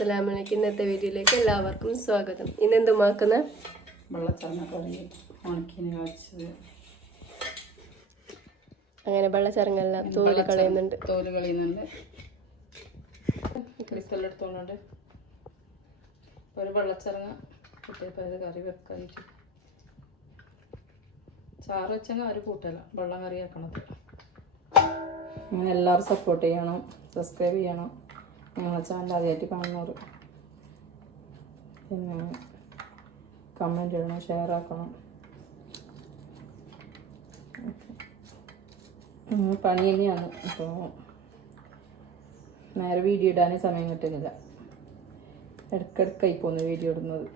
അസ്സലാമലൈക്കും ഇന്നത്തെ വീഡിയോയിലേക്ക് എല്ലാവർക്കും സ്വാഗതം. ഇന്ന് എന്തുമാക്കുന്ന വെള്ളച്ചാറിന കറി ഉണക്കിന് കാച്ചത് അങ്ങനെ വെള്ളച്ചറങ്ങെല്ലാം തോൽ കളയുന്നുണ്ട്. തോൽ കളയുന്നുണ്ട്. എടുത്തോണ്ട് ഒരു വെള്ളച്ചിറങ്ങ കുട്ടിയപ്പോൾ അത് കറി വെക്കാനായിട്ട്. ചാറ് വെച്ചെങ്കിൽ അവർ കൂട്ടല വെള്ളം കറി വെക്കണത് അങ്ങനെ എല്ലാവരും സപ്പോർട്ട് ചെയ്യണം സബ്സ്ക്രൈബ് ചെയ്യണം. ഞങ്ങളെ ചാനൽ ആദ്യമായിട്ട് കാണുന്നവർ പിന്നെ കമന്റ് ഇടണം ഷെയർ ആക്കണം. പണി തന്നെയാണ്. അപ്പോൾ നേരെ വീഡിയോ ഇടാനേ സമയം കിട്ടുന്നില്ല. ഇടയ്ക്കിടയ്ക്കായി പോകുന്നു വീഡിയോ ഇടുന്നത്.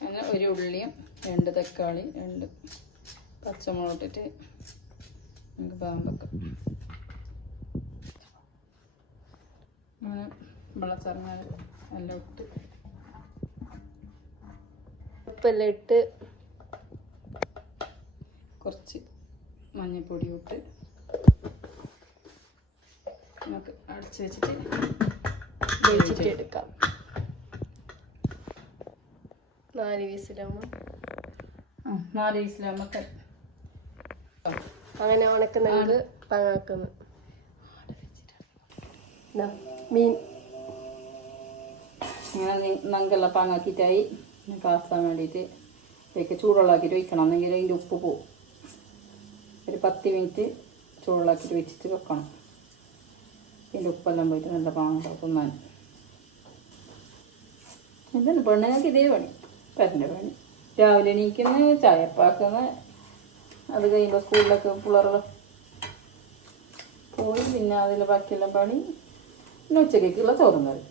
അങ്ങനെ ഒരു ഉള്ളിയും രണ്ട് തക്കാളി രണ്ട് പച്ചമുളക് ഇട്ടിട്ട് നമുക്ക് പാകം അങ്ങനെ വെള്ളച്ചറങ്ങാൻ എല്ലാം ഇട്ട്. ഉപ്പെല്ലാം ഇട്ട് കുറച്ച് മഞ്ഞൾപ്പൊടി ഇട്ട് നമുക്ക് അടച്ച് വെച്ചിട്ട് വേവിച്ചിട്ട് എടുക്കാം. നാല് വീസിലാകുമ്പോൾ നാല് വയസ്സിലാകുമ്പോൾ അങ്ങനെ ഉണക്കുന്നത് പങ്ങാക്കുന്നു മീൻ അങ്ങനെ നങ്കെല്ലാം പാങ്ങാക്കിയിട്ടായി കാച്ചാൻ വേണ്ടിയിട്ട് ഇതിലേക്ക് ചൂടുവെള്ളമാക്കിയിട്ട് വെക്കണം എന്നെങ്കിൽ അതിന്റെ ഉപ്പ് പോവും. ഒരു പത്ത് മിനിറ്റ് ചൂടുവെള്ളമാക്കിയിട്ട് വെച്ചിട്ട് വെക്കണം. ഇതിന്റെ ഉപ്പെല്ലാം പോയിട്ട് നല്ല പാങ്ങുണ്ടാവും തിന്നാൻ. ഇതന്നെ പെണ്ണുങ്ങൾക്ക് ഇതേ പണി. പെരന്റെ പണി. രാവിലെ എണീക്കുന്ന ചായപ്പാക്കുന്ന അത് കഴിയുമ്പോൾ സ്കൂളിലൊക്കെ പിള്ളേർ പോയി പിന്നെ അതിൽ ബാക്കിയെല്ലാം പണി. പിന്നെ ഉച്ചക്കേക്കുള്ള ചോറും കറി.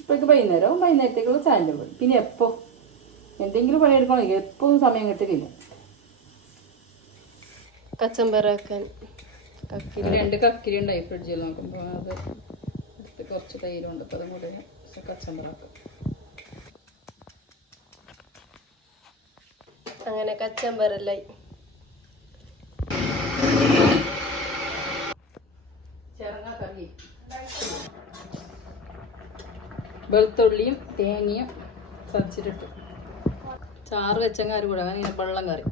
ഇപ്പോഴേക്ക് വൈകുന്നേരവും വൈകുന്നേരത്തേക്കുള്ള ചായന്റെ പണി പിന്നെ എപ്പോൾ എന്തെങ്കിലും പണിയെടുക്കണമെങ്കിൽ എപ്പോഴും സമയം കിട്ടില്ല കച്ചമ്പറ വെക്കാൻ കക്കി രണ്ട് കക്കിരി ഉണ്ടായി ഫ്രിഡ്ജിൽ നോക്കുമ്പോൾ അത് എടുത്ത് കുറച്ച് തൈരുണ്ട്. അപ്പോൾ അതും കൂടെ കച്ചമ്പറാക്കും. അങ്ങനെ കച്ചമ്പറല്ലായി വെളുത്തുള്ളിയും തേങ്ങയും ചതച്ചിട്ടിട്ട് ചാറ് വെച്ചങ്ങാർ കൂടെ ഇങ്ങനെ വെള്ളം കറി.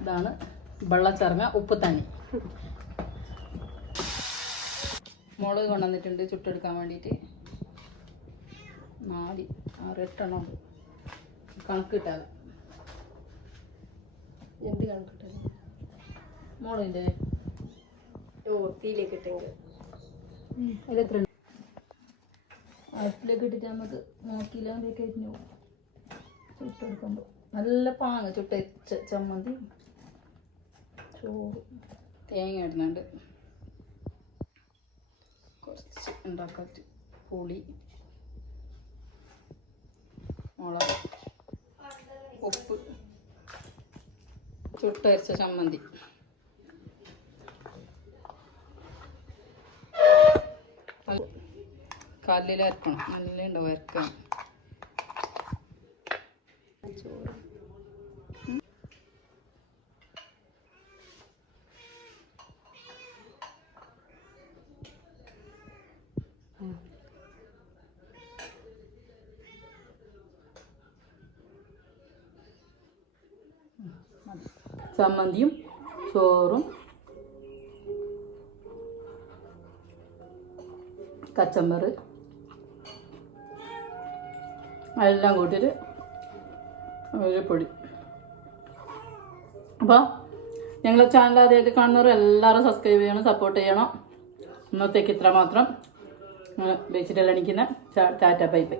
ഇതാണ് വെള്ളച്ചറങ്ങ ഉപ്പ് തന്നെ മുളക് കൊണ്ടുവന്നിട്ടുണ്ട് ചുട്ടെടുക്കാൻ വേണ്ടിയിട്ട്. നാല് ആറ് എട്ടെണ്ണം. കണക്ക് കിട്ടാതെ. എന്ത് കണക്കിട്ടത് മുളകിന്റെ ഓ തീയിലേക്ക് ഇട്ടെങ്കിൽ. അടുപ്പിലേക്ക് ഇട്ടിട്ട് നമുക്ക് നോക്കിയില്ലാതൊക്കെ അരിഞ്ഞു ചുട്ടെടുക്കുമ്പോൾ നല്ല പാങ്ങ ചുട്ട ചമ്മന്തി. ചോറ്. തേങ്ങ ഇടുന്നുണ്ട്. കുറച്ച് ഉണ്ടാക്കാറ്റ്. പുളി. മുളക്. ഉപ്പ്. ചുട്ടരച്ച ചമ്മന്തി. കല്ലിൽ അരക്കണം നല്ല ഉണ്ടാവും അരക്കാൻ ചമ്മന്തിയും ചോറും കച്ചമ്പറ്. എല്ലാം കൂട്ടിയിട്ട് ഒരു പൊടി. അപ്പോൾ ഞങ്ങളെ ചാനൽ ആദ്യമായിട്ട് കാണുന്നവർ എല്ലാവരും സബ്സ്ക്രൈബ് ചെയ്യണം സപ്പോർട്ട് ചെയ്യണം. ഇന്നത്തേക്ക് ഇത്ര മാത്രം വെച്ചിട്ടെല്ലാം എണിക്കുന്ന. ടാറ്റ പൈപ്പ്